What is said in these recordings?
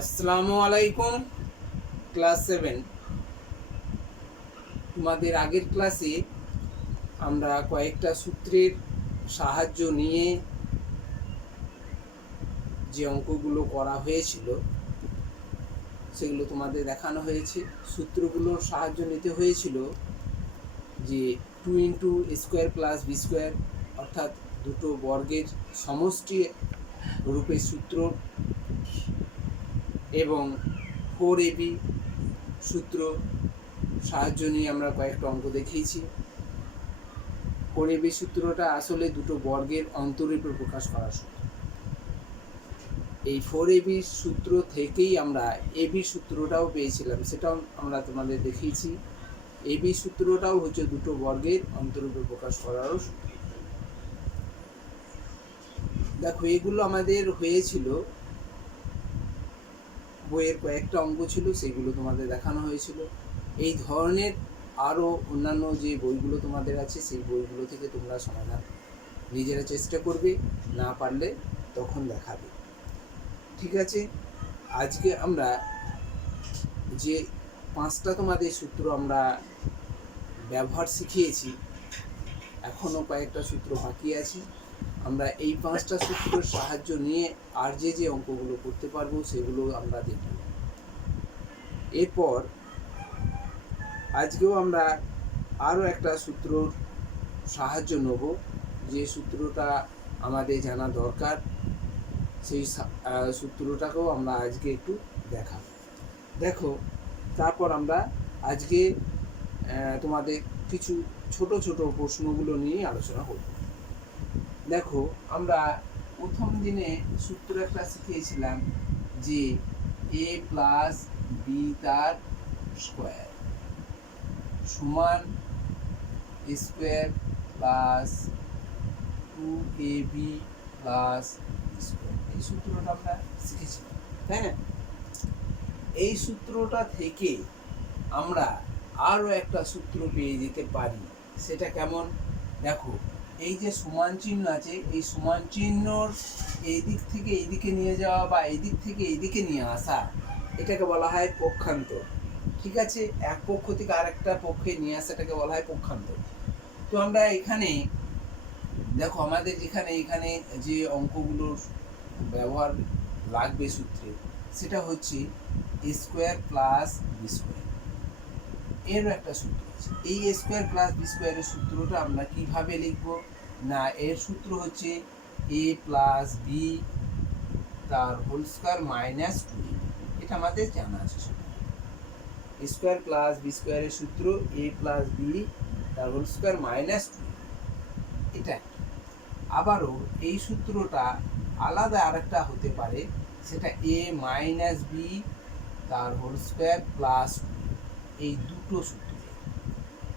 আসসালামু আলাইকুম। ক্লাস 7 তোমাদের আগের ক্লাসে আমরা কয়েকটা সূত্রের সাহায্য নিয়ে যে অঙ্কগুলো করা হয়েছিল সেগুলো তোমাদের দেখানো হয়েছে। সূত্রগুলোর সাহায্য নিতে হয়েছিল যে 2 × a² + b² অর্থাৎ দুটো বর্গের সমষ্টি রূপের সূত্র এবং 4ab সূত্র সাহায্য নিয়ে আমরা কয়েকটা অঙ্ক দেখিয়েছি। 4ab সূত্রটা আসলে দুটো বর্গের অন্তরূপে প্রকাশ করা সূত্র। এই 4ab সূত্র থেকেই আমরা ab সূত্রটাও পেয়েছিলাম, সেটাও আমরা তোমাদের দেখিয়েছি। ab সূত্রটাও হচ্ছে দুটো বর্গের অন্তরূপে প্রকাশ করারও সূত্র। দেখো, এগুলো আমাদের হয়েছিল, বইয়ের কয়েকটা অঙ্ক ছিল, সেগুলো তোমাদের দেখানো হয়েছিল। এই ধরনের আরও অন্যান্য যে বইগুলো তোমাদের আছে সেই বইগুলো থেকে তোমরা সমাধান নিজেরা চেষ্টা করবে, না পারলে তখন দেখাবে। ঠিক আছে, আজকে আমরা যে 5টা তোমাদের সূত্র আমরা ব্যবহার শিখিয়েছি, এখনও কয়েকটা সূত্র বাকি আছে। আমরা এই 5টা সূত্রের সাহায্য নিয়ে আর যে অঙ্কগুলো করতে পারবো সেগুলো আমরা দেখব। এরপর আজকেও আমরা আরও একটা সূত্রর সাহায্য নেব, যে সূত্রটা আমাদের জানা দরকার। সেই সূত্রটাকেও আমরা আজকে একটু দেখাব। দেখো, তারপর আমরা আজকে তোমাদের কিছু ছোট ছোট প্রশ্নগুলো নিয়ে আলোচনা করব। দেখো, আমরা প্রথম দিনে সূত্র একটা শিখিয়েছিলাম যে a + b তার স্কোয়ার সমান a² + 2ab + b²। এই সূত্রটা আমরা শিখেছিলাম, তাই না? এই সূত্রটা থেকে আমরা আরও একটা সূত্র পেয়ে যেতে পারি। সেটা কেমন? দেখো, এই যে সমান চিহ্ন আছে, এই সমান চিহ্নর এই দিক থেকে এই দিকে নিয়ে যাওয়া বা এই দিক থেকে এই দিকে নিয়ে আসা, এটাকে বলা হয় পক্ষান্তর। ঠিক আছে, এক পক্ষ থেকে আরেকটা পক্ষে নিয়ে আসাটাকে বলা হয় পক্ষান্তর। তো আমরা এখানে দেখো, আমাদের এখানে যে অঙ্কগুলোর ব্যবহার লাগবে সূত্রে, সেটা হচ্ছে a² + b²। এরও একটা সূত্র আছে। এই a² + b² এর সূত্রটা আমরা কিভাবে লিখব? না, এর সূত্র হচ্ছে a + b তার হোল স্কয়ার - 2। এটা আমাদের জানা আছে। a² + b² এর সূত্র a + b তার হোল স্কয়ার - 2। এটা আবারও এই সূত্রটা আলাদা আরেকটা হতে পারে, সেটা a - b তার হোল স্কয়ার + 2। এই দুটো সূত্র,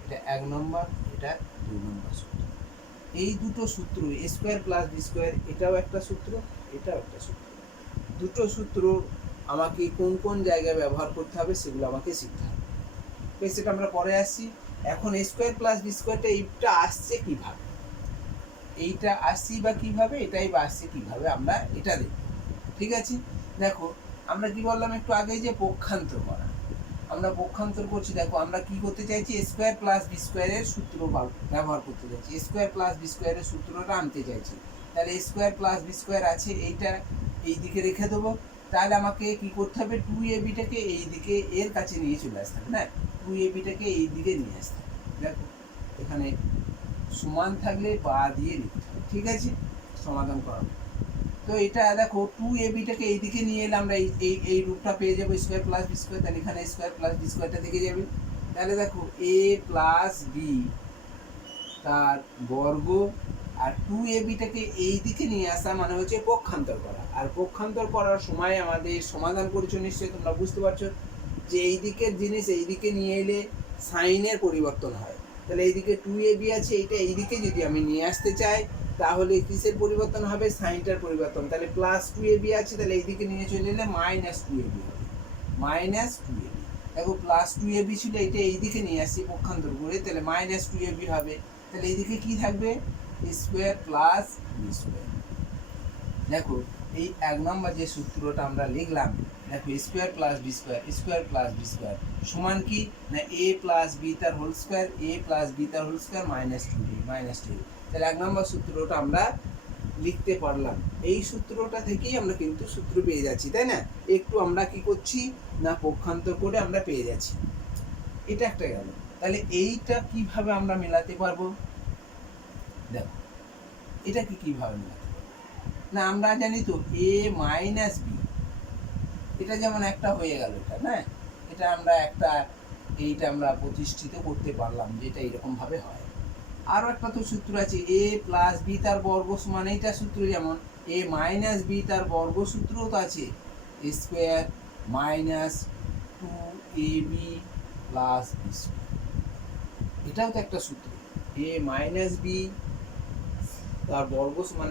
এটা 1 নম্বর, এটা 2 নম্বর সূত্র। এই দুটো সূত্র a² + b², এটাও একটা সূত্র, এটাও একটা সূত্র। দুটো সূত্র আমাকে কোন কোন জায়গায় ব্যবহার করতে হবে সেগুলো আমাকে শিখতে হবে। সেটা আমরা পরে আসছি। এখন a² + b²টা এইটা আসছে কিভাবে, এইটা আসছি বা কিভাবে, এটাই বা আসছে কিভাবে, আমরা এটা দেখব। ঠিক আছে, দেখো আমরা কি বললাম একটু আগে, যে পক্ষান্তর করা। আমরা পক্ষান্তর করছি। দেখো, আমরা কি করতে চাইছি? a² + b² এর সূত্র ব্যবহার করতে চাইছি, a² + b² এর সূত্রটা আনতে চাইছি। তাহলে a² + b² আছে, এইটা এই দিকে রেখে দেবো। তাহলে আমাকে কি করতে হবে? 2ab-টাকে এই দিকে এর কাছে নিয়ে চলে আসতে হবে, না 2ab-টাকে এই দিকে নিয়ে আসতে হবে। দেখো, এখানে সমান থাকলে বা দিয়ে লিখতে হবে। ঠিক আছে, সমাধান করা। তো এটা দেখো, 2ab-টাকে এই দিকে নিয়ে এলে আমরা এই রূপটা পেয়ে যাবো, a² + b²। তাহলে এখানে a² + b²টা থেকে যাবে। তাহলে দেখো, a + b তার বর্গ আর 2ab-টাকে এই দিকে নিয়ে আসা মানে হচ্ছে পক্ষান্তর করা। আর পক্ষান্তর করার সময় আমাদের সমাধান করেছো নিশ্চয়ই, তোমরা বুঝতে পারছো যে এই দিকের জিনিস এই দিকে নিয়ে এলে সাইনের পরিবর্তন হয়। তাহলে এইদিকে 2ab আছে, এইটা এইদিকে যদি আমি নিয়ে আসতে চাই, তাহলে কিসের পরিবর্তন হবে? সাইনটার পরিবর্তন। তাহলে +2ab আছে, তাহলে এইদিকে নিয়ে চলে এলে -2ab হবে, -2ab। দেখো, +2ab ছিল, এটা এইদিকে নিয়ে আসছি পক্ষান্তর করে, তাহলে -2ab হবে। তাহলে এইদিকে কি থাকবে? a² + b²। দেখো, এই 1 নম্বর যে সূত্রটা আমরা লিখলাম, দেখো স্কোয়ার প্লাস বি স্কোয়ার সমান কি না এ প্লাস বি তার হোল স্কোয়ার মাইনাস টু। তাহলে 1 নম্বর সূত্রটা আমরা লিখতে পারলাম। এই সূত্রটা থেকেই আমরা কিন্তু সূত্র পেয়ে যাচ্ছি, তাই না? একটু আমরা কি করছি না পক্ষান্তর করে আমরা পেয়ে যাচ্ছি। এটা একটা গেল। তাহলে এইটা কিভাবে আমরা মেলাতে পারবো? দেখো এটাকে কিভাবে মেলাতে পারবো না, আমরা জানি তো এ মাইনাস বি, এটা যেমন একটা হয়ে গেল, এটা না, এটা আমরা এইটা আমরা প্রতিষ্ঠিত করতে পারলাম যে এটা এরকম ভাবে হয়। আরো একটা তো সূত্র আছে এ প্লাস বি তার বর্গ সমান, এইটা সূত্র যেমন এ মাইনাস বি তার বর্গ সূত্রও তো আছে square minus 2ab plus B square, এটাও তো একটা সূত্র এ মাইনাস বি তার বর্গ সমান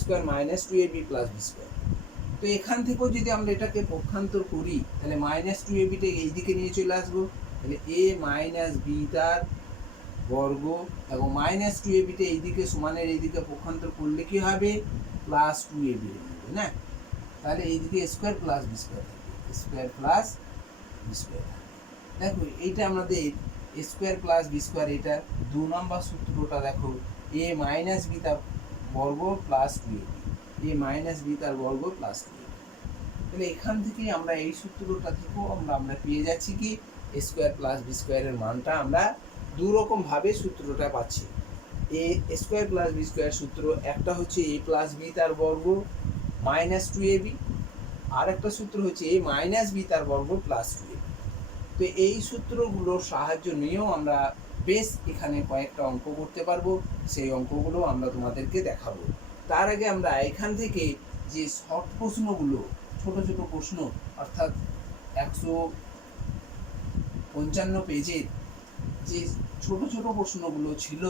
square minus 2ab plus B square. তো এখান থেকেও যদি আমরা এটাকে পক্ষান্তর করি তাহলে মাইনাস 2ab-টা এই দিকে নিয়ে চলে আসবো, তাহলে এ মাইনাস বি তার বর্গ এবং মাইনাস 2ab-টা এইদিকে সমানের এইদিকে পক্ষান্তর করলে কি হবে প্লাস 2ab হবে না, তাহলে এইদিকে স্কোয়ার প্লাস বি স্কোয়ার থাকবে, স্কোয়ার প্লাস বি স্কোয়ার। দেখো এইটা আমাদের স্কোয়ার প্লাস বি স্কোয়ার, এটা 2 নম্বর সূত্রটা দেখো এ মাইনাস বি তার বর্গ প্লাস 2ab, এ মাইনাস বি তার বর্গ প্লাস 2ab। তাহলে এখান থেকে আমরা এই সূত্রটা থেকেও আমরা পেয়ে যাচ্ছি কি স্কোয়ার প্লাস বি স্কোয়ারের মানটা আমরা দু রকম ভাবে সূত্রটা পাচ্ছি। এ স্কোয়ার প্লাস বি স্কোয়ার সূত্র একটা হচ্ছে এ প্লাস বি তার বর্গ মাইনাস 2ab, আর একটা সূত্র হচ্ছে এ মাইনাস বি তার বর্গ প্লাস 2ab। তো এই সূত্রগুলোর সাহায্য নিয়েও আমরা বেশ এখানে কয়েকটা অঙ্ক করতে পারবো, সেই অঙ্কগুলো আমরা তোমাদেরকে দেখাবো। তার আগে আমরা এখান থেকে যে শর্ট প্রশ্নগুলো, ছোট ছোট প্রশ্ন, অর্থাৎ 155 পেজের যে ছোট ছোট প্রশ্নগুলো ছিল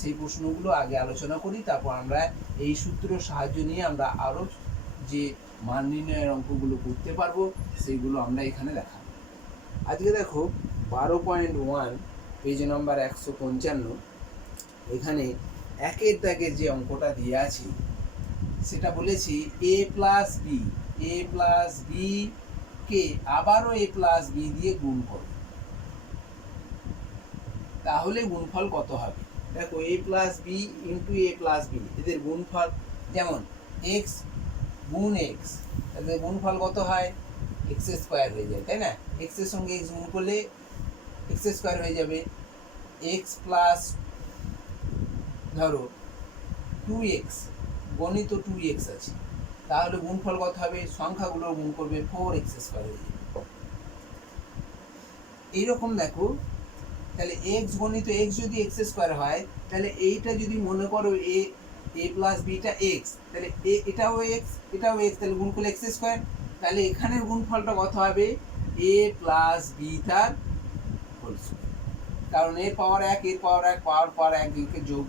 সেই প্রশ্নগুলো আগে আলোচনা করি, তারপর আমরা এই সূত্রের সাহায্য নিয়ে আমরা আরও যে মান নির্ণয়ের অঙ্কগুলো করতে পারবো সেইগুলো আমরা এখানে দেখাবো। আজকে দেখো 12.1 পেজ নম্বর 155, এখানে একের দাগের যে অঙ্কটা দিয়ে আছে সেটা বলেছি এ প্লাস বি কে আবারও এ প্লাস বি দিয়ে গুণ করো, তাহলে গুণফল কত হবে? দেখো এ প্লাস বি ইন্টু এ প্লাস বি, এদের গুণফল যেমন এক্স গুণ এক্স, তাহলে গুণফল কত হয় এক্স স্কোয়ার হয়ে যায়, তাই না? এক্স এর সঙ্গে এক্স গুণ করলে এক্স স্কোয়ার হয়ে যাবে, এক্স প্লাস ধরো 2x, গণিত 2x আছে, তাহলে গুণফল কত হবে সংখ্যাগুলো গুণ করবে 4x স্কোয়ার হয়ে যাবে। এইরকম দেখো, তাহলে x গণিত x যদি x স্কোয়ার হয় তাহলে এইটা যদি মনে করো a প্লাস বিটা x, তাহলে এটাও x তাহলে গুণ করলে x স্কোয়ার, তাহলে এখানের গুণফলটা কত হবে a প্লাস বি তার হোল স্কোয়ার, কারণ এর পাওয়ার 1 পাওয়ার 1 দিকে যোগ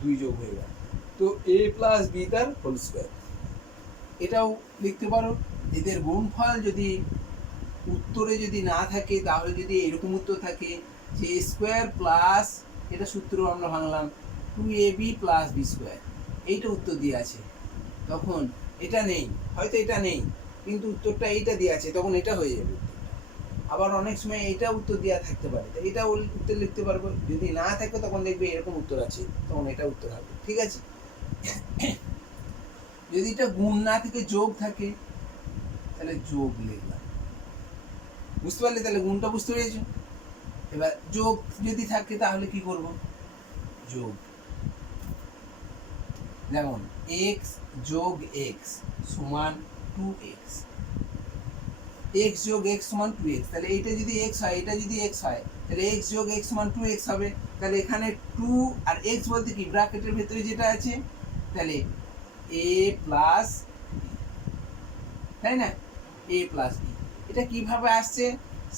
2 যোগ হয়ে গেল, তো a প্লাস বি তার হোল স্কোয়ার। এটাও লিখতে পারো। এদের গুণফল যদি উত্তরে যদি না থাকে, তাহলে যদি এরকম উত্তর থাকে যে স্কোয়ার প্লাস, এটা সূত্র আমরা ভাঙলাম 2ab প্লাস বি স্কোয়ার, এইটা উত্তর দিয়ে আছে, তখন এটা নেই, হয়তো এটা নেই কিন্তু উত্তরটা এইটা দিয়ে আছে, তখন এটা হয়ে যাবে উত্তরটা। আবার অনেক সময় এইটা উত্তর দেওয়া থাকতে পারে, তো এটা উত্তর লিখতে পারবো, যদি না থাকে তখন দেখবে এরকম উত্তর আছে, তখন এটা উত্তর হবে, ঠিক আছে? যদি এটা গুণ না থেকে যোগ থাকে তাহলে যোগ লিখলাম, বুঝতে পারলে? তাহলে গুণটা বুঝতে পেরেছো। এবার যোগ যদি থাকে তাহলে কি করব, যোগ, যেমন x যোগ x সমান 2x, x যোগ x সমান 2x, তাহলে এইটা যদি x হয়, এটা যদি x হয়, তাহলে x যোগ x সমান 2x হবে, তাহলে এখানে 2 আর x বলতে কি ব্র্যাকেটের ভিতরে যেটা আছে, তাহলে a প্লাস বি, তাই না? a প্লাস বি, এটা কিভাবে আসছে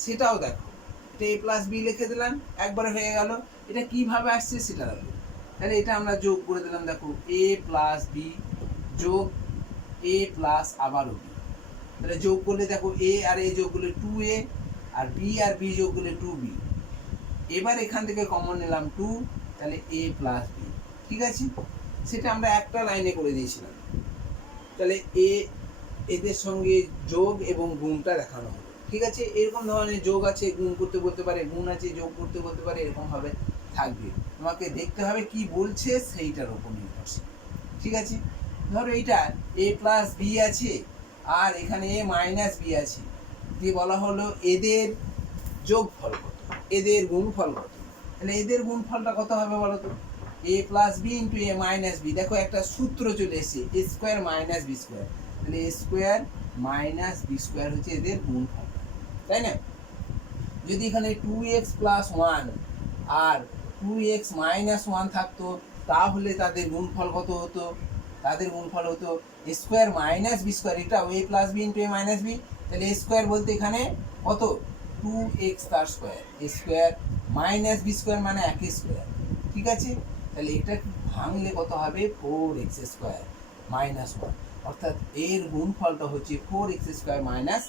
সেটাও দেখো, এটা a প্লাস বি লিখে দিলাম, একবারে হয়ে গেল। এটা কিভাবে আসছে সেটা দেখো, তাহলে এটা আমরা যোগ করে দিলাম, দেখো a প্লাস বি যোগ a প্লাস আবারও বি, তাহলে যোগ করলে দেখো a আর a যোগ করলে 2a, আর b আর b যোগ করলে 2b, এবার এখান থেকে কমন নিলাম 2, তাহলে a প্লাস বি, ঠিক আছে? সেটা আমরা একটা লাইনে করে দিয়েছিলাম, তাহলে a এদের সঙ্গে যোগ এবং গুণটা দেখানো হলো। ঠিক আছে, এরকম ধরনের যোগ আছে, গুণ করতে বলতে পারে, গুণ আছে যোগ করতে বলতে পারে, এরকমভাবে থাকবে। তোমাকে দেখতে হবে কি বলছে সেইটার উপর নির্ভরশীল। ঠিক আছে, ধরো এইটা এ প্লাস বি আছে আর এখানে এ মাইনাস বি আছে, দিয়ে বলা হলো এদের যোগফল কত, এদের গুণফল কত। তাহলে এদের গুণফলটা কত হবে বলো তো? এ প্লাস বি ইন্টু এ মাইনাস বি। দেখো একটা সূত্র চলে এসেছে, এ স্কোয়ার মাইনাস বি স্কোয়ার। তাহলে এ স্কোয়ার মাইনাস বি স্কোয়ার হচ্ছে এদের গুণফল, তাই না? যদি এখানে 2x প্লাস 1 আর 2x মাইনাস 1 থাকতো, তাহলে তাদের গুণফল কত হতো? তাদের গুণফল হতো এ স্কোয়ার মাইনাস বি স্কোয়ার, এটা এ প্লাস বি ইন্টু এ মাইনাস বি। তাহলে এ স্কোয়ার বলতে এখানে কত? 2x তার স্কোয়ার, এ স্কোয়ার মাইনাস বি স্কোয়ার মানে এক স্কোয়ার। ঠিক আছে, তাহলে এটা ভাঙলে কত হবে? 4x স্কোয়ার মাইনাস 1, অর্থাৎ এর গুণফলটা হচ্ছে 4x স্কোয়ার মাইনাস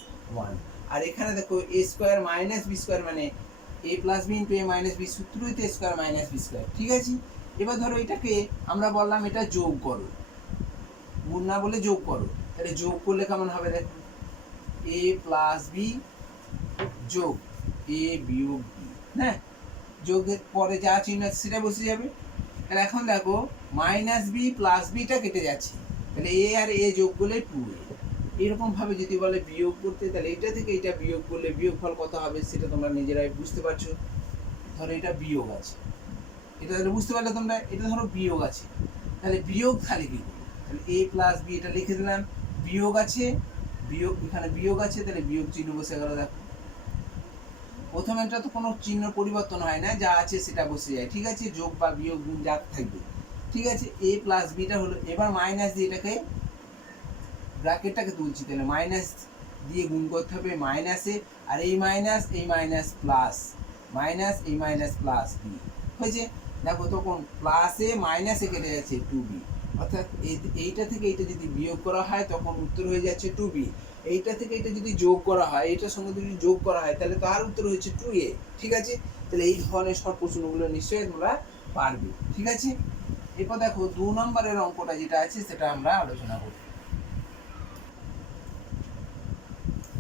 1। আর এখানে দেখো এ স্কোয়ার মাইনাস বি স্কোয়ার মানে এ প্লাস বি ইন্টু এ মাইনাস বি, সূত্রই তো স্কোয়ার মাইনাস বি স্কোয়ার। ঠিক আছে, এবার ধরো এটাকে আমরা বললাম এটা যোগ করো, গুণ না বলে যোগ করো। তাহলে যোগ করলে কেমন হবে দেখো? এ প্লাস বি যোগ এ বিয়োগ বি, হ্যাঁ, যোগের পরে যা চিহ্ন আছে সেটা বসে যাবে। তাহলে এখন দেখো মাইনাস বি প্লাস বিটা কেটে যাচ্ছে, তাহলে এ আর এ যোগ করলে 2a। এরকম ভাবে যদি বলে বিয়োগ করতে, তাহলে এটা থেকে এটা বিয়োগ করলে বিয়োগফল কত হবে সেটা তোমরা নিজেরাই বুঝতে পারছো। ধরো এটা বিয়োগ আছে, এটা তাহলে বুঝতে পারলে তোমরা, এটা ধরো বিয়োগ আছে, তাহলে বিয়োগ খালি কি করবো? তাহলে এ প্লাস বি এটা লিখে দিলাম, বিয়োগ আছে, বিয়োগ এখানে বিয়োগ আছে, তাহলে বিয়োগ চিহ্ন বসে গেল। দেখো প্রথমে এটা তো কোনো চিহ্ন পরিবর্তন হয় না, যা আছে সেটা বসে যায়। ঠিক আছে, যোগ বা বিয়োগ গুণ যা থাকবে। ঠিক আছে, এ প্লাস বিটা হলো, এবার মাইনাস দিয়ে এটাকে ব্র্যাকেটটাকে তুলছি, তাহলে মাইনাস দিয়ে গুণ করতে হবে মাইনাসে, আর এই মাইনাস প্লাস, মাইনাস এই মাইনাস প্লাস বি হয়েছে। দেখো তখন প্লাসে মাইনাসে কেটে যাচ্ছে 2b, অর্থাৎ এইটা থেকে এইটা যদি বিয়োগ করা হয় তখন উত্তর হয়ে যাচ্ছে 2b। এইটা থেকে এটা যদি যোগ করা হয়, এটার সঙ্গে যদি যোগ করা হয়, তাহলে তার উত্তর হচ্ছে 2a। ঠিক আছে, তাহলে এই ধরনের সব প্রশ্নগুলো নিশ্চয়ই তোমরা পারবে। ঠিক আছে, এরপর দেখো 2 নম্বরের অঙ্কটা যেটা আছে সেটা আমরা আলোচনা করি।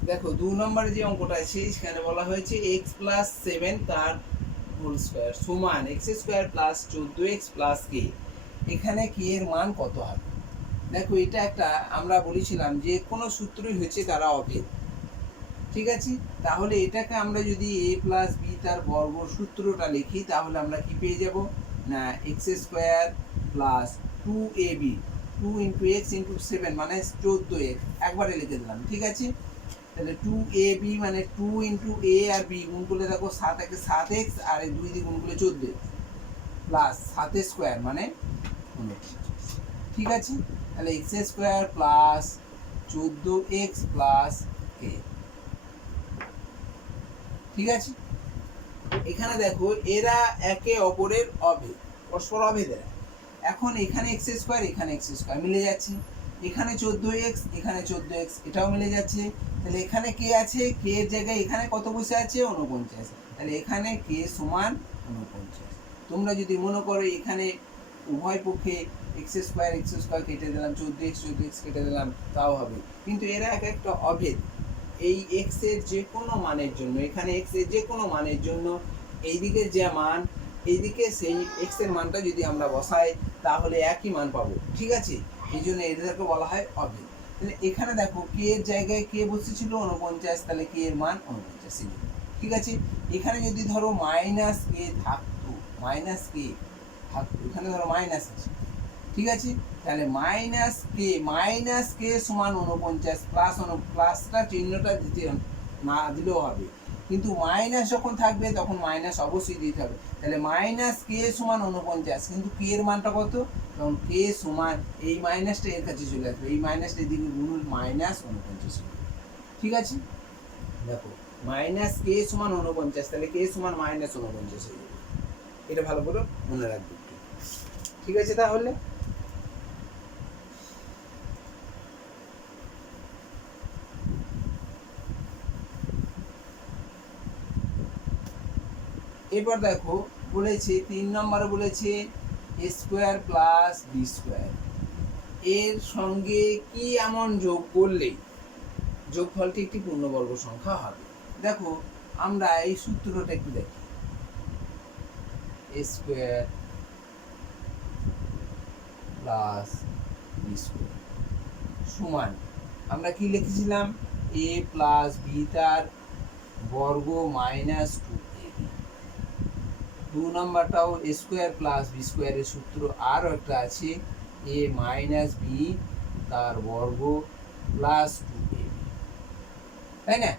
দেখো 2 নম্বরে যে অঙ্কটা আছে সেখানে বলা হয়েছে x প্লাস 7 তার হোল স্কয়ার সমান x square plus 14x plus k। এখানে k এর মান কত হবে? দেখো এটা একটা আমরা বলেছিলাম যে কোনো সূত্রই হচ্ছে তারা অভেদ। ঠিক আছে, তাহলে এটাকে আমরা যদি a প্লাস b তার বর্গ সূত্রটা লিখি, তাহলে আমরা কি পেয়ে যাব? না x square plus 2ab, 2 into x into 7 মানে 14x, একবারে লিখে দিলাম। ঠিক আছে, তাহলে 2ab মানে 2 ইন্টু a আর b গুণ করলে দেখো 7 একে 7x আর এই 2 দিয়ে গুণ করলে 14x প্লাস 7 স্কয়ার মানে 29। ঠিক আছে, তাহলে x square plus 14x plus k। ঠিক আছে, এখানে দেখো এরা একে অপরের অভেদ, পরস্পর অভেদ এরা। এখন এখানে x স্কয়ার এখানে x স্কয়ার মিলে যাচ্ছে, এখানে 14x এখানে 14x এটাও মিলে যাচ্ছে। তাহলে এখানে কে আছে? কে এর জায়গায় এখানে কত বসে আছে? 49। তাহলে এখানে কে সমান 49। তোমরা যদি মনে করো এখানে উভয় পক্ষে x স্কয়ার কেটে দিলাম, 14x কেটে দিলাম, তাও হবে। কিন্তু এরা এক একটা অভেদ। এই x এর যে কোনো মানের জন্য, এখানে x এর যে কোনো মানের জন্য এইদিকে যে মান, এইদিকে সেই x এর মানটা যদি আমরা বসাই তাহলে একই মান পাবো। ঠিক আছে, এই জন্য এদেরকে বলা হয় অভেদ। তাহলে এখানে দেখো কে এর জায়গায় কে বসেছিল 49, তাহলে কে এর মান 49। ঠিক আছে, এখানে যদি ধরো মাইনাস কে থাকতো, এখানে ধরো মাইনাস আছে। ঠিক আছে, তাহলে মাইনাস কে সমান 49 প্লাসটা চিহ্নটা দিতে না দিলেও হবে, কিন্তু মাইনাস যখন থাকবে তখন মাইনাস অবশ্যই দিতে হবে। তাহলে মাইনাস কে সমান 49, কিন্তু কে এর মানটা কত? তখন কে সমান এই মাইনাসটা এর কাছে চলে আসবে, এই মাইনাসটা এদিকে গুণ মাইনাস 49। ঠিক আছে, দেখো মাইনাস কে সমান 49, তাহলে কে সমান মাইনাস 49 হয়ে যাবে। এটা ভালো করে মনে রাখবে। ঠিক আছে, তাহলে এবার দেখো বলেছে 3 নম্বরে বলেছে a square plus B square. এর সঙ্গে কি এমন যোগ করলে যোগফলটি একটি পূর্ণবর্গ সংখ্যা হবে। দেখো আমরা এই সূত্রটা একটু দেখি, এ স্কোয়ার প্লাস বি স্কোয়ার সমান আমরা কি লিখেছিলাম, এ প্লাস বি তার বর্গ মাইনাস 2ab। 2 নাম্বারটাও এ স্কোয়ার প্লাস বি স্কোয়ারের সূত্র, আরও একটা আছে এ মাইনাস বি তার বর্গ প্লাস 2ab, তাই না?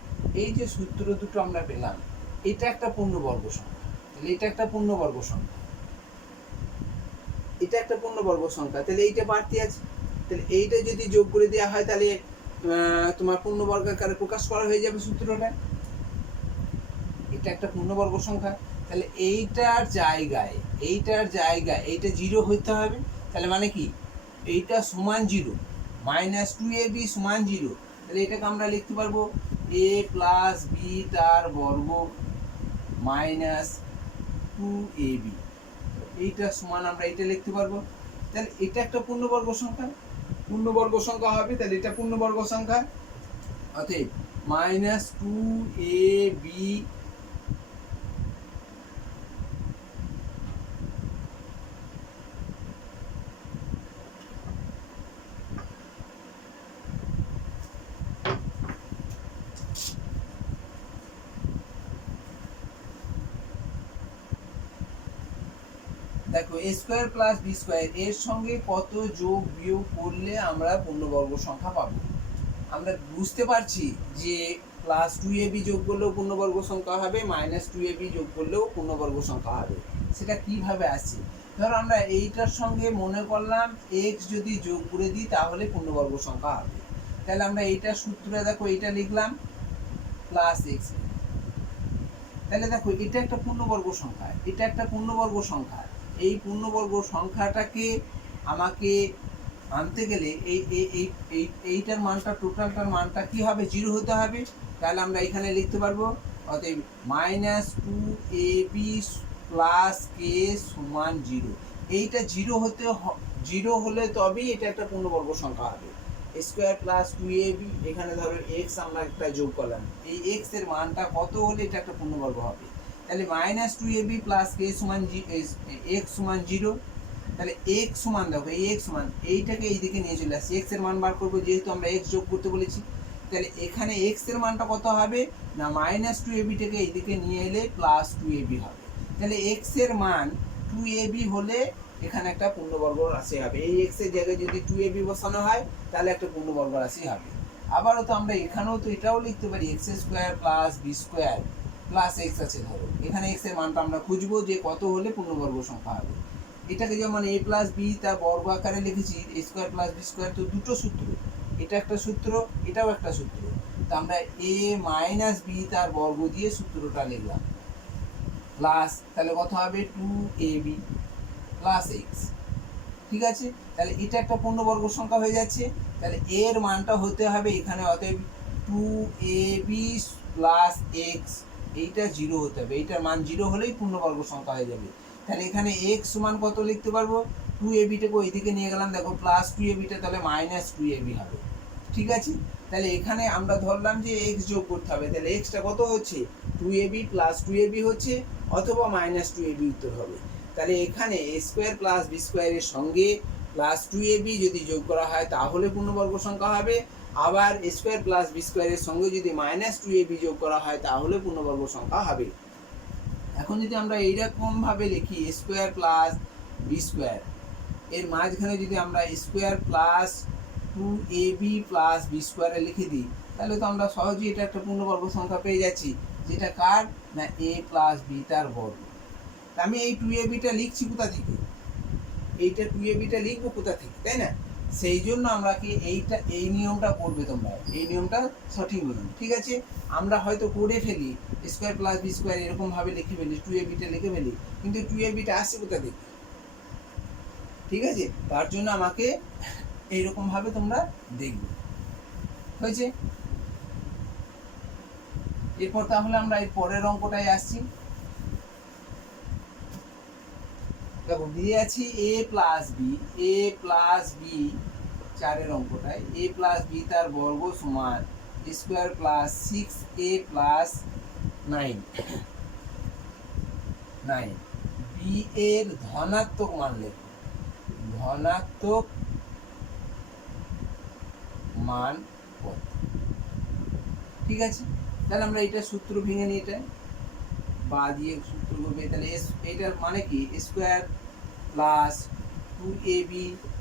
এই যে সূত্র দুটো আমরা পেলাম, এটা একটা পূর্ণবর্গ সংখ্যা, তাহলে এটা একটা পূর্ণবর্গ সংখ্যা, এটা একটা পূর্ণবর্গ সংখ্যা, তাহলে এইটা বাড়তি আছে, তাহলে এইটা যদি যোগ করে দেওয়া হয় তাহলে তোমার পূর্ণবর্গ আকারে প্রকাশ করা হয়ে যাবে সূত্রটা। এটা একটা পূর্ণবর্গ সংখ্যা, তাহলে এইটার জায়গায় এইটা 0 হইতে হবে। তাহলে মানে কি, এইটা সমান 0, মাইনাস 2ab সমান 0, তাহলে এটাকে আমরা লিখতে পারবো a প্লাস বি তার বর্গ মাইনাস 2ab, এইটা সমান আমরা এটা লিখতে পারবো। তাহলে এটা একটা পূর্ণবর্গ সংখ্যা হবে, তাহলে এটা পূর্ণবর্গ সংখ্যা, অতএব মাইনাস 2ab দেখো এ স্কোয়ার প্লাস বি স্কোয়ার এর সঙ্গে কত যোগ বিয়োগ করলে আমরা পূর্ণবর্গ সংখ্যা পাবো। আমরা বুঝতে পারছি যে প্লাস 2ab যোগ করলেও পূর্ণবর্গ সংখ্যা হবে, মাইনাস 2ab যোগ করলেও পূর্ণবর্গ সংখ্যা হবে। সেটা কিভাবে আসছে, ধরো আমরা এইটার সঙ্গে মনে করলাম x যদি যোগ করে দিই তাহলে পূর্ণবর্গ সংখ্যা হবে। তাহলে আমরা এইটার সূত্রে দেখো এইটা লিখলাম প্লাস x, তাহলে দেখো এটা একটা পূর্ণবর্গ সংখ্যা, এটা একটা পূর্ণবর্গ সংখ্যা। এই পূর্ণবর্গ সংখ্যাটাকে আমাকে আনতে গেলে এইটার মানটা, টোটালটার মানটা কি হবে, 0 হতে হবে। তাহলে আমরা এখানে লিখতে পারবো অতএব মাইনাস 2ab প্লাস কে সমান 0। এইটা 0 হলে তবেই এটা একটা পূর্ণবর্গ সংখ্যা হবে। স্কোয়ার প্লাস 2ab, এখানে ধরো x আমরা একটা যোগ করলাম, এই x এর মানটা কত হলে এটা একটা পূর্ণবর্গ হবে। তাহলে মাইনাস 2ab প্লাস কে সমান x সমান 0, তাহলে x সমান দেখো এই x সমান এইটাকে এইদিকে নিয়ে চলে আসছি, x এর মান বার করবো যেহেতু আমরা x যোগ করতে বলেছি। তাহলে এখানে x এর মানটা কত হবে না, মাইনাস 2ab টাকে এইদিকে নিয়ে এলে প্লাস 2ab হবে। তাহলে x এর মান 2ab হলে এখানে একটা পূর্ণবর্গ রাশি হবে। এই x এর জায়গায় যদি 2ab বসানো হয় তাহলে একটা পূর্ণবর্গ রাশি হবে। আবারও তো আমরা এখানেও তো এটাও লিখতে পারি x square plus B square plus x আছে, ধরো এখানে x এর মানটা আমরা খুঁজবো যে কত হলে পূর্ণবর্গ সংখ্যা হবে। এটাকে যেমন a প্লাস বি তার বর্গ আকারে লিখেছি, a square plus B square, তো দুটো সূত্র, এটা একটা সূত্র এটাও একটা সূত্র, তো আমরা a মাইনাস বি তার বর্গ দিয়ে সূত্রটা লিখলাম প্লাস, তাহলে কত হবে 2ab প্লাস x, ঠিক আছে। তাহলে এটা একটা পূর্ণবর্গ সংখ্যা হয়ে যাচ্ছে। তাহলে এর মানটা হতে হবে এখানে অতএব 2ab প্লাস x, এইটা 0 হতে হবে, এইটার মান 0 হলেই পূর্ণবর্গ সংখ্যা হয়ে যাবে। তাহলে এখানে x সমান কত লিখতে পারবো, 2ab টাকে ওইদিকে নিয়ে গেলাম, দেখো প্লাস 2ab টা তাহলে মাইনাস 2ab হবে, ঠিক আছে। তাহলে এখানে আমরা ধরলাম যে x যোগ করতে হবে, তাহলে x টা কত হচ্ছে 2ab প্লাস 2ab হচ্ছে, অথবা মাইনাস 2ab উত্তর হবে। তাহলে এখানে a স্কোয়ার প্লাস বি স্কোয়ারের সঙ্গে প্লাস 2ab যদি যোগ করা হয় তাহলে পূর্ণবর্গ সংখ্যা হবে, আবার a স্কোয়ার প্লাস বি স্কোয়ারের সঙ্গে যদি মাইনাস 2ab যোগ করা হয় তাহলে পূর্ণবর্গ সংখ্যা হবে। এখন যদি আমরা এইরকম ভাবে লিখি a square plus B square, এর মাঝখানে যদি আমরা square plus 2ab plus B স্কোয়ারে লিখে দিই তাহলে তো আমরা সহজেই এটা একটা পূর্ণবর্গ সংখ্যা পেয়ে যাচ্ছি, যেটা কার না a প্লাস বি তার বর্গ। আমি এই 2ab টা লিখছি কোথা থেকে, এইটা 2ab টা লিখবো কোথা থেকে, তাই না? সেই জন্য আমরা কি এই নিয়মটা করবে, তোমরা এই নিয়মটা সঠিক বলুন, ঠিক আছে। আমরা হয়তো করে ফেলি স্কোয়ার প্লাস বি স্কোয়ার এরকম ভাবে লিখে ফেলি, 2ab টা লিখে ফেলি, কিন্তু 2ab টা আসছে কোথা থেকে, ঠিক আছে। তার জন্য আমাকে এইরকম ভাবে তোমরা দেখবে, হয়েছে। এরপর তাহলে আমরা এই পরের অঙ্কটায় আসছি। দেখো দিয়ে আছি a প্লাস বি 4 অঙ্কটায় a প্লাস বি তার বর্গ সমান square plus 6a plus 9 B এর ধনাত্মক মান লেখো, ধনাত্মক মান কত। ঠিক আছে, তাহলে আমরা এটা সূত্র ভেঙে নিই, এটা বা দিয়ে সূত্র করবে। তাহলে এটার মানে কি square plus 2ab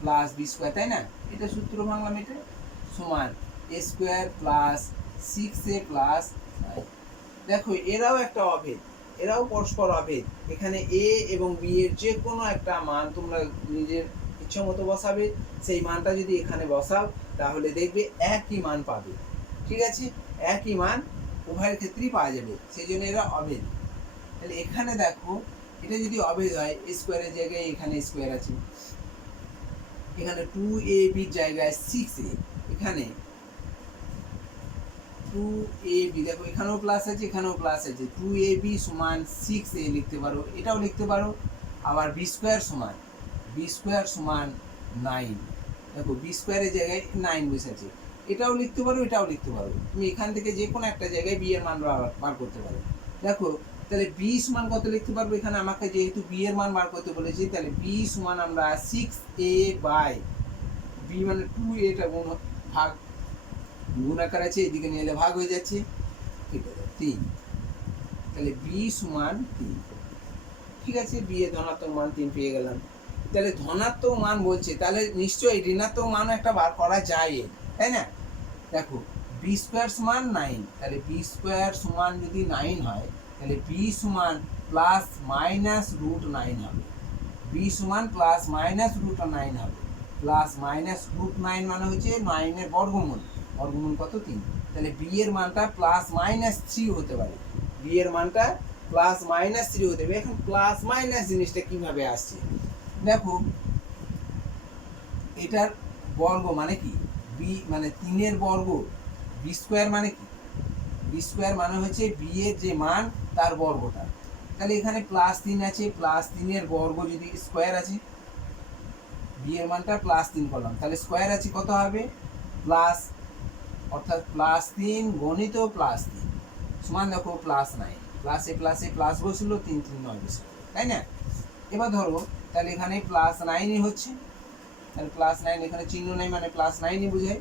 plus B square, তাই না? এটা সূত্র ভাঙলাম, এটা সমান স্কোয়ার প্লাস 6a প্লাস। দেখো এরাও একটা অভেদ, এরাও পরস্পর অভেদ। এখানে এ এবং বি এর যে কোনো একটা মান তোমরা নিজের ইচ্ছা মতো বসাবে, সেই মানটা যদি এখানে বসাও তাহলে দেখবে একই মান পাবে। ঠিক আছে, একই মান উভয়ের ক্ষেত্রেই পাওয়া যাবে, সেই জন্য এরা অভেদ। তাহলে এখানে দেখো এটা যদি অভেদ হয়, স্কোয়ারের জায়গায় এখানে স্কোয়ার আছে, এখানে 2ab জায়গায় 6a, এখানে 2ab, দেখো এখানেও প্লাস আছে এখানেও প্লাস আছে, 2ab সমান 6a লিখতে পারো, এটাও লিখতে পারো। আবার বি স্কোয়ার সমান 9, দেখো বি স্কোয়ারের জায়গায় 9 বসেছে, এটাও লিখতে পারো এটাও লিখতে পারো। তুমি এখান থেকে যে কোনো একটা জায়গায় বি এর মান বার করতে পারো। দেখো তাহলে বি সমান কত লিখতে পারবো, এখানে আমাকে যেহেতু বি এর মান বার করতে বলেছি, তাহলে বি সমান আমরা 6a বাই বি মানে 2a গুণ ভাগ, গুণ আকার আছে, এদিকে নিয়ে এলে ভাগ হয়ে যাচ্ছে, ঠিক আছে 3, তাহলে বি সমান 3। ঠিক আছে, বি এর ধনাত্মক মান 3 পেয়ে গেলাম। তাহলে ধনাত্মক মান বলছে, তাহলে নিশ্চয়ই ঋণাত্মক মান একটা বার করা যায়, তাই না? দেখো বি স্কোয়ার সমান 9, তাহলে বি স্কোয়ার সমান যদি 9 হয়, তাহলে বি সমান প্লাস মাইনাস রুট 9 হবে, বি সমান প্লাস মাইনাস রুট 9 হবে। প্লাস মাইনাস রুট 9 মানে হচ্ছে 9 এর বর্গমূল, বর্গমূল কত 3, তাহলে বি এর মানটা প্লাস মাইনাস 3 হতে পারে, বি এর মানটা প্লাস মাইনাস 3 হতে পারে। এখন প্লাস মাইনাস জিনিসটা কিভাবে আসছে, দেখো এটার বর্গ মানে কি, বি মানে 3 এর বর্গ, বি স্কোয়ার মানে কি, বি স্কোয়ার মানে হচ্ছে বি এর যে মান তার বর্গটা। তাহলে এখানে প্লাস 3 আছে, প্লাস 3 এর বর্গ যদি স্কোয়ার আছে, বি এর মানটা প্লাস 3 করলাম, তাহলে স্কোয়ার আছে কত হবে প্লাস, অর্থাৎ প্লাস 3 গণিত প্লাস 3 সমান দেখো প্লাস 9, প্লাসে প্লাস বসলো, 3 3 9 বসলো, তাই না? এবার ধরো তাহলে এখানে প্লাস 9ই হচ্ছে, তাহলে প্লাস 9 এখানে চিহ্ন নেই মানে প্লাস 9ই বোঝায়।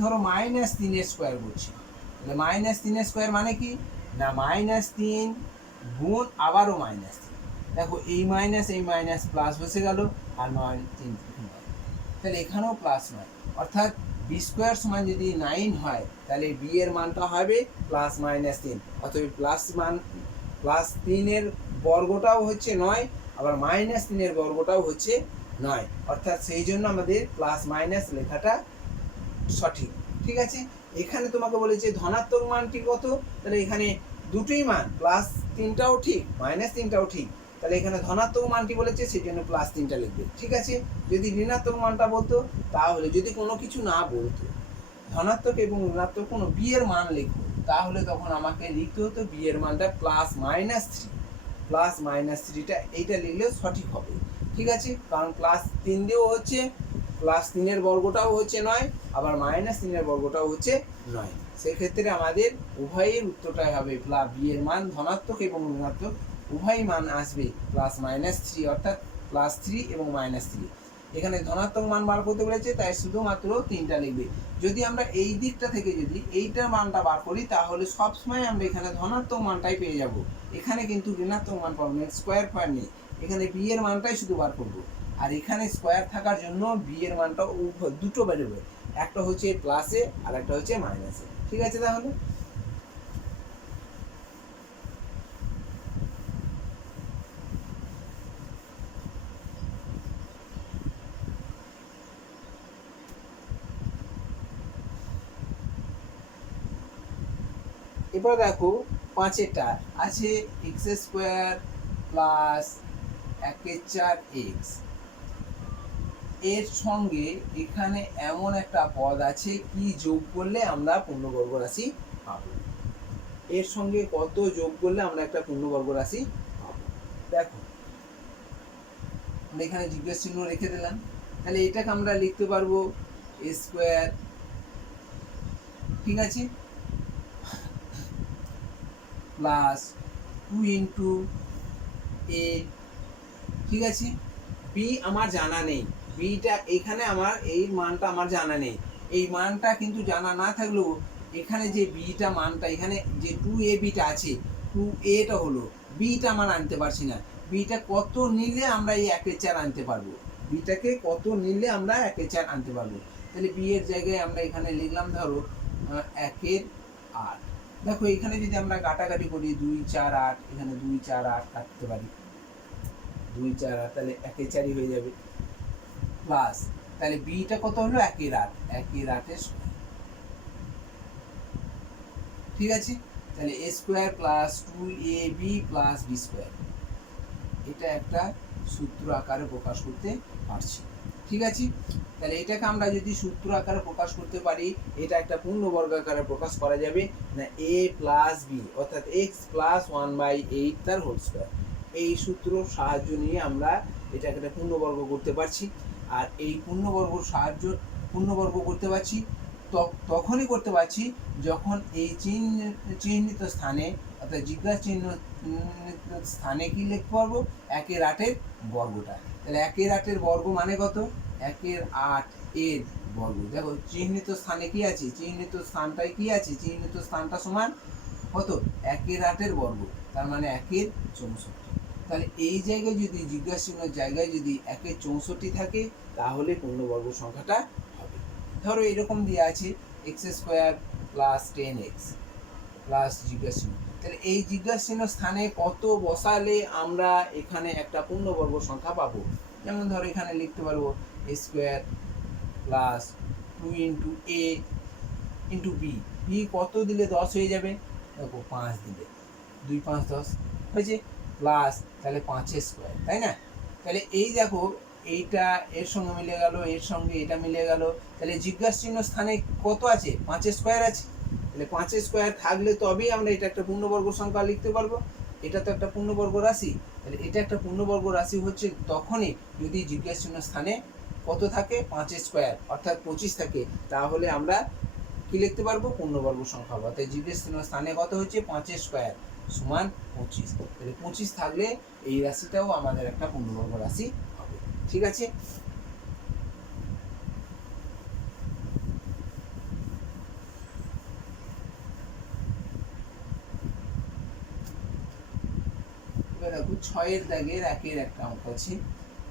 ধরো মাইনাস 3 এর স্কোয়ার করছি, তাহলে মাইনাস 3 এর স্কোয়ার মানে কি না মাইনাস 3 গুণ আবারও মাইনাস 3, দেখো এই মাইনাস প্লাস বসে গেল, আর 9 3 তাহলে এখানেও প্লাস 9, অর্থাৎ বি স্কোয়ার সমান যদি 9 হয় তাহলে বি এর মানটা হবে প্লাস মাইনাস 3, অতএব প্লাস 3 এর বর্গটাও হচ্ছে 9, আবার মাইনাস 3 এর বর্গটাও হচ্ছে 9, অর্থাৎ সেই জন্য আমাদের প্লাস মাইনাস লেখাটা সঠিক। ঠিক আছে, এখানে তোমাকে বলেছে ধনাত্মক মানটি কত, তাহলে এখানে দুটোই মান, প্লাস 3টাও ঠিক মাইনাস 3টাও ঠিক, তাহলে এখানে ধনাত্মক মানটি বলেছে সেই জন্য প্লাস 3টা লিখবে। ঠিক আছে, যদি ঋণাত্মক মানটা বলতো, তাহলে যদি কোনো কিছু না বলতো, ধনাত্মক এবং ঋণাত্মক কোনো বি এর মান লিখবো, তাহলে তখন আমাকে লিখতে হতো বি এর মানটা প্লাস মাইনাস 3টা, এইটা লিখলে সঠিক হবে। ঠিক আছে, কারণ প্লাস 3 দিয়েও হচ্ছে, প্লাস 3 এর বর্গটাও হচ্ছে 9, আবার মাইনাস 3 এর বর্গটাও হচ্ছে 9, সেক্ষেত্রে আমাদের উভয়ের উত্তরটাই হবে বি এর মান ধনাত্মক এবং ঋণাত্মক উভয় মান আসবে প্লাস মাইনাস 3, অর্থাৎ প্লাস 3 এবং মাইনাস 3। এখানে ধনাত্মক মান বার করতে বলেছে, তাই শুধুমাত্র 3টা লিখবে। যদি আমরা এই দিকটা থেকে যদি এইটার মানটা বার করি, তাহলে সবসময় আমরা এখানে ধনাত্মক মানটাই পেয়ে যাব, এখানে কিন্তু ঋণাত্মক মান পাবো না, স্কোয়ার ফায়ার নেই, এখানে বি এর মানটাই শুধু বার করবো। আর এখানে স্কোয়ার থাকার জন্য বি এর মানটা দুটো বেরোবে, একটা হচ্ছে প্লাসে আর একটা হচ্ছে মাইনাসে। ঠিক আছে, তাহলে এবার দেখো 5এরটা আছে এক্স স্কোয়ার প্লাস 1/4x, এর সঙ্গে এখানে এমন একটা পদ আছে কি যোগ করলে আমরা পূর্ণবর্গ রাশি পাবো, এর সঙ্গে কত যোগ করলে আমরা একটা পূর্ণবর্গ রাশি পাবো। দেখো আমরা এখানে জিজ্ঞাসা চিহ্ন রেখে দিলাম, তাহলে এটাকে আমরা লিখতে পারবো এ স্কোয়ার, ঠিক আছে, প্লাস 2 ইন্টু এ, ঠিক আছে। বি আমার জানা নেই, বিটা এখানে আমার এই মানটা আমার জানা নেই। এই মানটা কিন্তু জানা না থাকলেও এখানে যে বিটা মানটা এখানে যে 2ab আছে, 2a হলো, বিটা আমার আনতে পারছি না। বিটা কত নিলে আমরা এই 1/4 আনতে পারবো, বিটাকে কত নিলে আমরা 1/4 আনতে পারবো। তাহলে বি এর জায়গায় আমরা এখানে লিখলাম ধরো 1/8। দেখো এখানে যদি আমরা কাটাকাটি করি 2 4 8, এখানে 2 4 8 কাটতে পারি, 2 4 8, তাহলে 1/4 হয়ে যাবে, প্লাস তাহলে বিটা কত হলো 1/8, 1/8 ঠিক আছে। তাহলে a square plus 2ab plus b square, এটা একটা সূত্র আকারে প্রকাশ করতে পারছি, ঠিক আছে। তাহলে এটাকে আমরা যদি সূত্র আকারে প্রকাশ করতে পারি, এটা একটা পূর্ণবর্গ আকারে প্রকাশ করা যাবে না, a প্লাস b অর্থাৎ x প্লাস 1/8 তার হোল স্কোয়ার। এই সূত্রর সাহায্য নিয়ে আমরা এটাকে একটা পূর্ণবর্গ করতে পারছি। আর এই পূর্ণবর্গ করতে পারছি তখনই করতে পারছি যখন এই চিহ্নিত স্থানে অর্থাৎ জিজ্ঞাসা চিহ্ন স্থানে কি লিখতে পারবো, 1/8 বর্গটা। তাহলে 1/8 বর্গ মানে কত, 1/8 এর বর্গ। দেখো চিহ্নিত স্থানে কি আছে, চিহ্নিত স্থানটাই কি আছে, চিহ্নিত স্থানটা সমান কত, 1/8 বর্গ, তার মানে 1/64। তাহলে এই জায়গায় যদি জিজ্ঞাসা চিহ্নের জায়গায় যদি 1/64 থাকে তাহলে পূর্ণবর্গ সংখ্যাটা হবে। ধরো এরকম দিয়ে আছে x square plus 10x plus জিজ্ঞাসা চিহ্ন। তাহলে এই জিজ্ঞাসা চিহ্ন স্থানে কত বসালে আমরা এখানে একটা পূর্ণবর্গ সংখ্যা পাবো। যেমন ধরো এখানে লিখতে পারবো এ স্কোয়ার প্লাস 2 ইন্টু এ ইন্টু বি, বি কত দিলে 10 হয়ে যাবে, দেখো 5 দিলে, 2 5 10 হয়েছে, প্লাস তাহলে 5 স্কোয়ার, তাই না। তাহলে এই দেখো এইটা এর সঙ্গে মিলে গেল, এর সঙ্গে এটা মিলে গেল, তাহলে জিজ্ঞাসা চিহ্ন স্থানে কত আছে, 5 স্কোয়ার আছে। তাহলে 5 স্কোয়ার থাকলে তবেই আমরা এটা একটা পূর্ণবর্গ সংখ্যা লিখতে পারবো। এটা তো একটা পূর্ণবর্গ রাশি, তাহলে এটা একটা পূর্ণবর্গ রাশি হচ্ছে তখনই যদি জিজ্ঞাসা চিহ্ন স্থানে কত থাকে, 5 স্কোয়ার অর্থাৎ 25 থাকে, তাহলে আমরা কি লিখতে পারবো, পূর্ণবর্গ সংখ্যা। অর্থাৎ জিজ্ঞাসা চিহ্ন স্থানে কত হচ্ছে, 5 স্কোয়ার সমান 25। তাহলে 25 থাকলে এই রাশিটাও আমাদের একটা পূর্ণবর্গ রাশি হবে, ঠিক আছে। এবার দেখো 6 দাগের 1 একটা অঙ্ক আছে,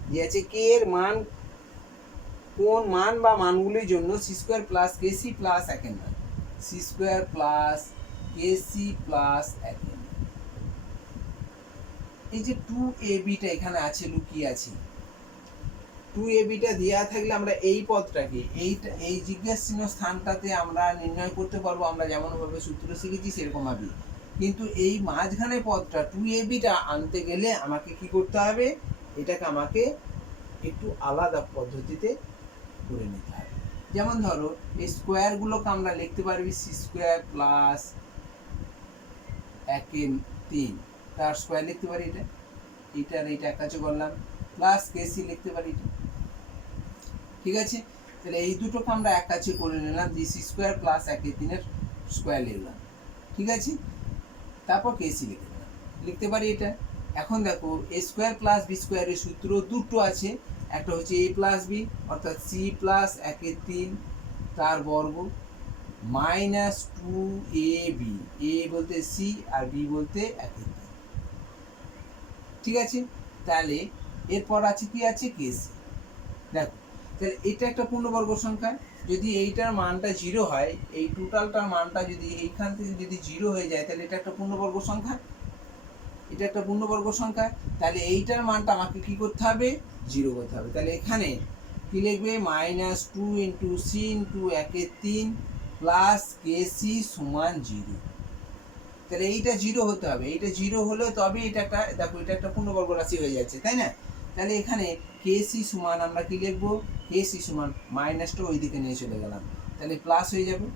যে আছে কে এর মান কোন মান বা মানগুলির জন্য সি স্কোয়ার প্লাস কেসি প্লাস 1 মান, সি স্কোয়ার প্লাস কেসি প্লাস 1। এই যে 2ab এখানে আছে, লুকিয়ে আছে, 2ab দেওয়া থাকলে আমরা এই পদটাকে এই জিজ্ঞাসা চিহ্ন স্থানটাতে আমরা নির্ণয় করতে পারবো, আমরা যেমন ভাবে সূত্র শিখেছি সেরকম ভাবে। কিন্তু এই মাঝখানে পদটা 2ab আনতে গেলে আমাকে কি করতে হবে, এটাকে আমাকে একটু আলাদা পদ্ধতিতে করে নিতে হবে। যেমন ধরো এই স্কোয়ারগুলোকে আমরা লিখতে পারবি সি স্কোয়ার প্লাস 1/3 তার স্কোয়ার লিখতে পারি, এটার এইটা এক কাছে করলাম, প্লাস কেসি লিখতে পারি, ঠিক আছে। তাহলে এই দুটোকে আমরা এক কাছে করে নিলাম, যে সি স্কোয়ার প্লাস 1/3 এর স্কোয়ার লিখলাম, ঠিক আছে। তারপর কেসি লিখতে পারি এটা। এখন দেখো এ স্কোয়ার প্লাস বি স্কোয়ারের সূত্র দুটো আছে, একটা হচ্ছে এ প্লাস বি অর্থাৎ সি প্লাস 1/3 তার বর্গ মাইনাস 2ab, এ বলতে সি আর বি বলতে 1/3, ঠিক আছে। তাহলে এরপর আছে কি আছে, কেসি। দেখো তাহলে এটা একটা পূর্ণবর্গ সংখ্যা, যদি এইটার মানটা 0 হয়, এই টোটালটার মানটা যদি এইখান থেকে যদি 0 হয়ে যায় তাহলে এটা একটা পূর্ণবর্গ সংখ্যা, এটা একটা পূর্ণবর্গ সংখ্যা। তাহলে এইটার মানটা আমাকে কি করতে হবে, 0 করতে হবে। তাহলে এখানে কি লিখবে, minus 2 into C into 1/3 plus K C সমান 0। তাহলে এইটা 0 হতে হবে, এইটা 0 হলে তবে এটা একটা, দেখো এটা একটা পূর্ণবর্গ রাশি হয়ে যাচ্ছে, তাই না। তাহলে এখানে কেসি সমান আমরা কি লিখবো, কেসি সমান মাইনাসটা ওইদিকে নিয়ে চলে গেলাম, তাহলে প্লাস হয়ে যাবে,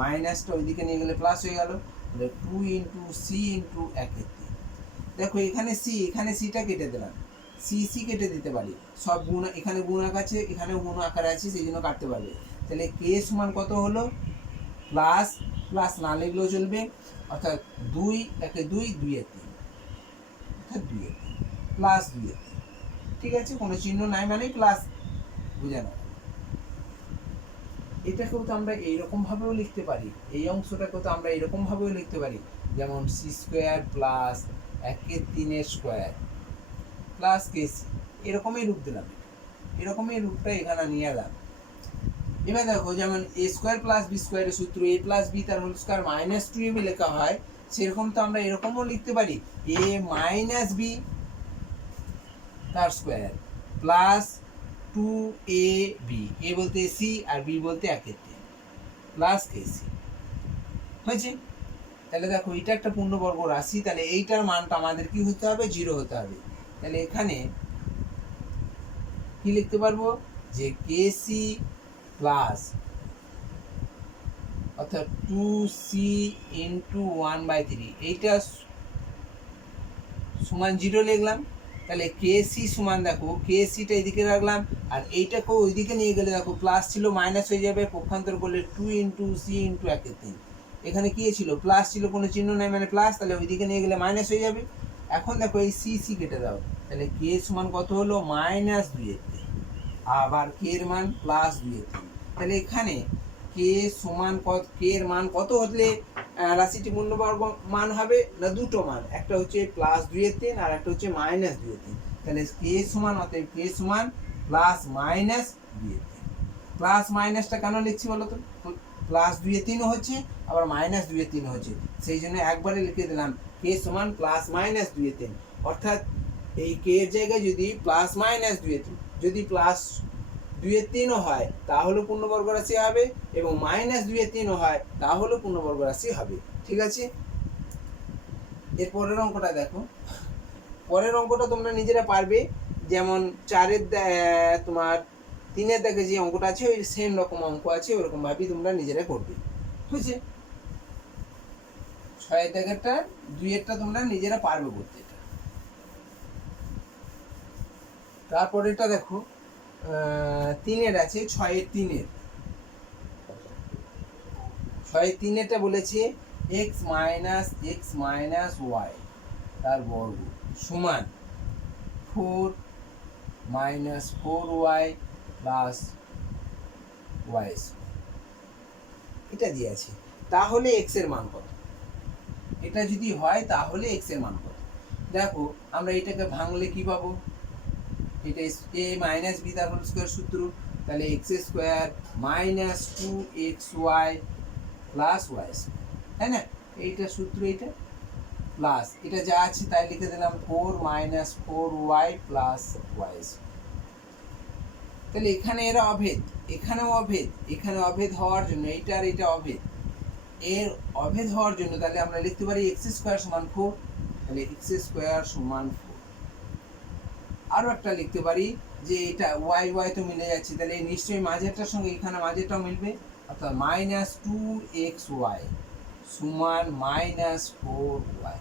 মাইনাসটা ওইদিকে নিয়ে গেলে প্লাস হয়ে গেল, তাহলে 2 ইন্টু সি ইন্টু 1/3। দেখো এখানে সি, এখানে সিটা কেটে দিলাম, সি কেটে দিতে পারি, সব গুণ এখানে গুণ আকার আছে, এখানেও গুণ আকার আছে, সেই জন্য কাটতে পারবে। তাহলে কে সমান কত হলো, প্লাস প্লাস না লিখলেও চলবে, অর্থাৎ 2 একে 2 2 এ 3, অর্থাৎ 2 এ 3 প্লাস 2 এ 3। ঠিক আছে, কোনো চিহ্ন নাই মানে প্লাস বোঝানো। এটাকেও তো আমরা এইরকম ভাবেও লিখতে পারি, এই অংশটাকেও তো আমরা এরকম ভাবেও লিখতে পারি, যেমন C square plus 1/3 square plus K C, এরকমই রূপ দিলাম, এরকমই রূপটা এখানে নিয়ে এলাম। এবার দেখো যেমন এ স্কোয়ার প্লাস বি স্কোয়ারের সূত্র এ প্লাস বি তার হোল স্কোয়ার মাইনাস 2ab লেখা হয়, সেরকম তো আমরা এরকমও লিখতে পারি এ মাইনাস বি তার স্কোয়ার প্লাস 2ab, এ বলতে সি আর বি বলতে 1/3 প্লাস কেসি হয়েছে। তাহলে দেখো এটা একটা পূর্ণবর্গ রাশি, তাহলে এইটার মানটা আমাদের কি হতে হবে, 0 হতে হবে। তাহলে এখানে কি লিখতে পারবো, যে কেসি প্লাস অর্থাৎ 2c ইন্টু 1/3 এইটা সমান 0 লিখলাম। তাহলে কেসি সমান দেখো কেসিটা এদিকে রাখলাম, আর এইটাকেও ওইদিকে নিয়ে গেলে দেখো প্লাস ছিল মাইনাস হয়ে যাবে, পক্ষান্তর করলে 2 ইন্টু সি ইন্টু 1/3, এখানে কি ছিল প্লাস ছিল, কোনো চিহ্ন নাই মানে প্লাস, তাহলে ওইদিকে নিয়ে গেলে মাইনাস হয়ে যাবে। এখন দেখো এই সি সি কেটে দাও, তাহলে কে সমান কত হলো, -2/3, আবার কে এর মান +2/3। তাহলে এখানে কে সমান কত, কে এর মান কত হলে রাশিটি পূর্ণবর্গ মান হবে, না দুটো মান, একটা হচ্ছে +2/3 আর একটা হচ্ছে -2/3। তাহলে কে সমান, অতএব কে সমান +-2/3। প্লাস মাইনাসটা কেন লিখছি বলো তো, +2/3 হচ্ছে আবার -2/3 হচ্ছে, সেই জন্য একবারে লিখে দিলাম কে সমান +-2/3। অর্থাৎ এই কে এর জায়গায় যদি +-2/3, যদি +2/3 হয় তাহলে পূর্ণবর্গ রাশি হবে, এবং -2/3 হয় তাহলে পূর্ণবর্গ রাশি হবে। ঠিক আছে, এর পরের অঙ্কটা দেখো, পরের অঙ্কটা তোমরা নিজেরা পারবে, যেমন 4-এর তোমার 3-এর দেখে যে অঙ্কটা আছে ওই সেম রকম অঙ্ক আছে, ওরকম ভাবেই তোমরা নিজেরা করবে, বুঝছে। 6-এর দেখেরটা 2-এরটা তোমরা নিজেরা পারবে করতে। তারপরে এটা দেখো 3-এর আছে, 6-এর 3-এর, 6-এর 3-এরটা বলেছে x মাইনাস ওয়াই তার বর্গ সমান 4 - 4y প্লাস ওয়াই, এটা দিয়ে আছে। তাহলে x এর মান কত, এটা যদি হয় তাহলে x এর মান কত। দেখো আমরা এটাকে ভাঙলে কি পাবো, এটা a মাইনাস বি তার হোল স্কোয়ার সূত্র, তাহলে x square minus 2xy plus Y, তাই না, এইটা সূত্র, এইটা প্লাস এটা যা আছে তাই লিখে দিলাম 4 - 4y প্লাস ওয়াই। তাহলে এখানে এরা অভেদ, এখানেও অভেদ, এখানে অভেদ হওয়ার জন্য এইটা আর এটা অভেদ, এর অভেদ হওয়ার জন্য তাহলে আমরা লিখতে পারি x স্কোয়ার সমান 4, তাহলে x স্কোয়ার সমান 4। আরও একটা লিখতে পারি যে এটা ওয়াই ওয়াই তো মিলে যাচ্ছে, তাহলে নিশ্চয়ই মাঝেরটার সঙ্গে এখানে মাঝেরটাও মিলবে, অর্থাৎ -2xy সমান -4y।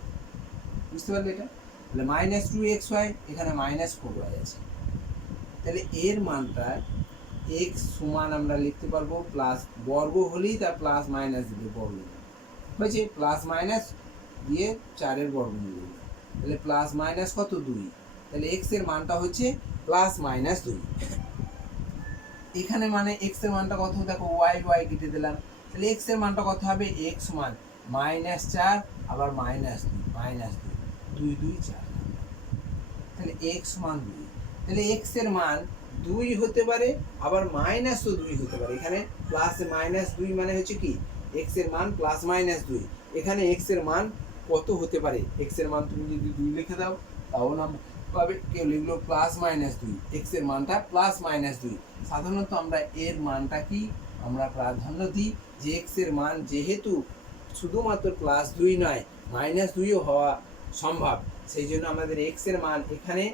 বুঝতে পারলে এটা, তাহলে -2xy এখানে -4y আছে, তাহলে এর মানটা x সমান আমরা লিখতে পারবো প্লাস, বর্গ হলেই তার প্লাস মাইনাস দিলে বর্গ হয়েছে, প্লাস মাইনাস দিয়ে 4-এর বর্গ মিলে, তাহলে প্লাস মাইনাস কত 2, তাহলে x এর মানটা হচ্ছে +-2। এখানে মানে x এর মানটা কত, দেখো y y কেটে দিলাম, তাহলে x এর মানটা কত হবে, x সমান -4 আবার -2 2 2 4, তাহলে x সমান 2। তাহলে x এর মান 2 হতে পারে, আবার মাইনাসও 2 হতে পারে। এখানে প্লাস -2 মানে হচ্ছে কি x এর মান +-2, এখানে x এর মান কত হতে পারে, x এর মান তুমি যদি 2 লিখে দাও তাহলে আমরা পাবে, কেউ লিখলো +-2, x এর মানটা +-2। সাধারণত আমরা এর মানটা কি আমরা প্রাধান্য দিই যে x এর মান যেহেতু শুধুমাত্র +2 নয় -2ও হওয়া সম্ভব, সেই জন্য আমাদের x এর মান এখানে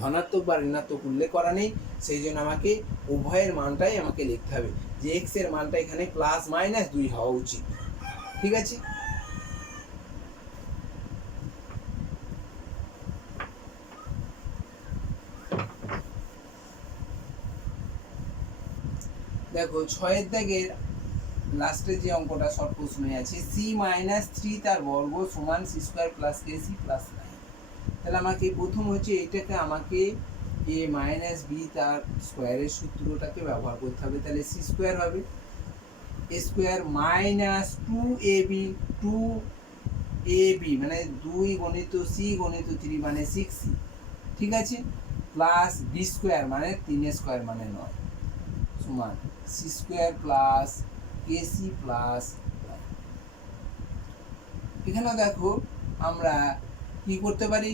ধনাত্মক বা ঋণাত্মক উল্লেখ করা নেই, সেই জন্য আমাকে উভয়ের মানটাই আমাকে লিখতে হবে, যে x এর মানটা এখানে +-2 হওয়া উচিত। ঠিক আছে, দেখো 6 এর দাগের লাস্টে যে অঙ্কটা শর্ট প্রশ্নে আছে c-3 তার বর্গ সমান c² + kc + 9। তাহলে আমাকে প্রথম হচ্ছে এটাকে আমাকে a - b তার স্কয়ারের সূত্রটাকে ব্যবহার করতে হবে। তাহলে c² হবে a² - 2ab 2ab মানে 2 × c × 3 মানে 6c, ঠিক আছে, প্লাস b² মানে 3 মানে 9 সমান c² + kc + 9। এখানে দেখো আমরা কি করতে পারি,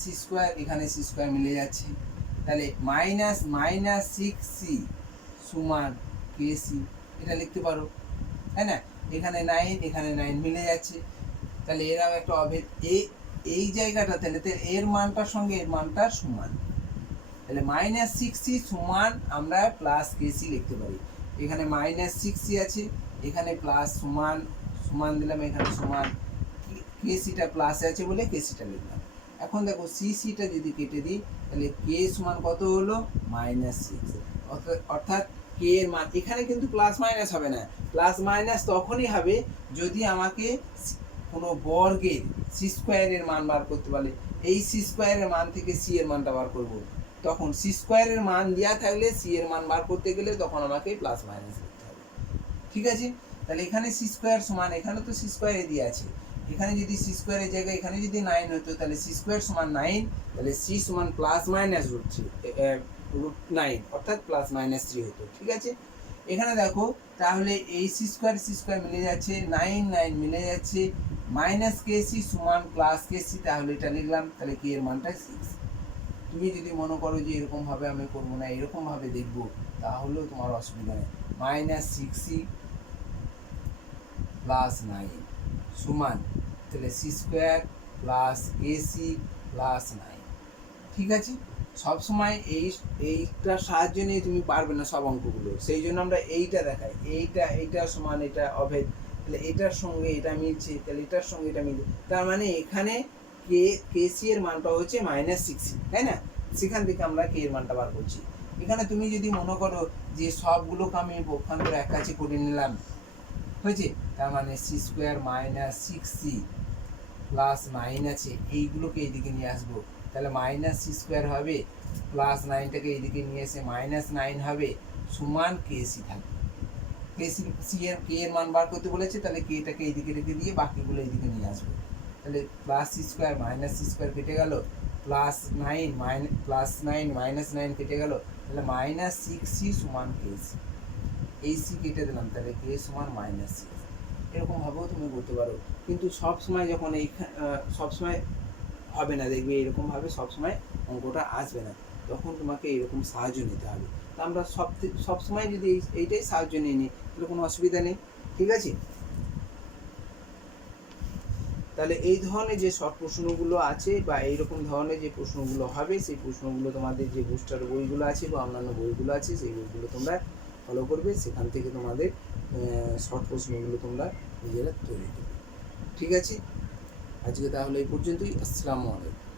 c² এখানে c² মিলে যাচ্ছে, তাহলে -6c সমান kc এটা লিখতে পারো, তাই না। এখানে 9 এখানে 9 মিলে যাচ্ছে, তাহলে এরাও একটা অভেদ। এই জায়গাটা তাহলে এর মানটার সঙ্গে এর মানটা সমান, তাহলে -6c সমান আমরা প্লাস kc লিখতে পারি। এখানে -6c আছে, এখানে প্লাস সমান সমান দিলাম, এখানে সমান, kcটা প্লাসে আছে বলে kcটা লিখলাম। এখন দেখো ccটা যদি কেটে দিই তাহলে k সমান কত হলো -6, অর্থাৎ k এর মান এখানে কিন্তু প্লাস মাইনাস হবে না, প্লাস মাইনাস তখনই হবে যদি আমাকে কোনো বর্গের c² এর মান বার করতে বলে। এই c² এর মান থেকে c এর মানটা বার করব, তখন c² এর মান দেওয়া থাকলে c এর মান বার করতে গেলে তখন আমাকে প্লাস মাইনাস করতে হবে, ঠিক আছে। তাহলে এখানে c² সমান, এখানে তো c² এ দিয়ে আছে, এখানে যদি c² এর জায়গায় এখানে যদি 9 হতো তাহলে c² সমান 9, তাহলে c সমান +-√9 অর্থাৎ +-3 হতো, ঠিক আছে। এখানে দেখো তাহলে এই c² মিলে যাচ্ছে, 9 9 মিলে যাচ্ছে, -kc সমান +kc, তাহলে এটা লিখলাম, তাহলে k এর মানটা 6। তুমি যদি মনে করো যে এরকম ভাবে আমি করব না, এরকম ভাবে দেখব, তাহলেও তোমার অসুবিধা নেই। -6c + 9 সমান তাহলে c² + kc + 9, ঠিক আছে। সবসময় এইটার সাহায্য নিয়ে তুমি পারবে না সব অঙ্কগুলো, সেই জন্য আমরা এইটা দেখাই, এইটা সমান এটা অভেদ, তাহলে এটার সঙ্গে এটা মিলছে, তাহলে এটার সঙ্গে এটা মিলছে, তার মানে এখানে kc এর মানটা হচ্ছে -6c, তাই না। সেখান থেকে আমরা k এর মানটা বার করছি। এখানে তুমি যদি মনে করো যে সবগুলোকে আমি পক্ষান্তর এক কাছে করে নিলাম, হয়েছে, তার মানে c² - 6c + 9 আছে, এইগুলোকে এইদিকে নিয়ে আসবো, তাহলে -c² হবে, +9টাকে এইদিকে নিয়ে এসে -9 হবে, সমান kc থাকবে। k এর মান বার করতে বলেছে, তাহলে kটাকে এইদিকে রেখে দিয়ে বাকিগুলো এইদিকে নিয়ে আসবো, তাহলে +c² - c² কেটে গেল, +9 -9 কেটে গেল, তাহলে -6c সমান kc, এই c কেটে দিলাম, তাহলে k সমান -6। এরকম ভাবেও তুমি করতে পারো, কিন্তু সব সময় যখন এই সব সময় হবে না, দেখবে এরকম ভাবে সব সময় অঙ্কটা আসবে না, তখন তোমাকে এরকম সাহায্য নিতে হবে। তো আমরা সব সময় যদি এইটাই সাহায্য নিয়ে নিই তাহলে কোনো অসুবিধা নেই, ঠিক আছে। তাহলে এই ধরনের যে শর্ট প্রশ্নগুলো আছে বা এইরকম ধরনের যে প্রশ্নগুলো হবে, সেই প্রশ্নগুলো তোমাদের যে বুস্টার বইগুলো আছে বা অন্যান্য বইগুলো আছে সেই বইগুলো তোমরা ফলো করবে, সেখান থেকে তোমাদের শর্ট প্রশ্নগুলো তোমরা নিজেরা তৈরি করবে, ঠিক আছে। আজকে তাহলে এই পর্যন্তই। আসসালামু আলাইকুম।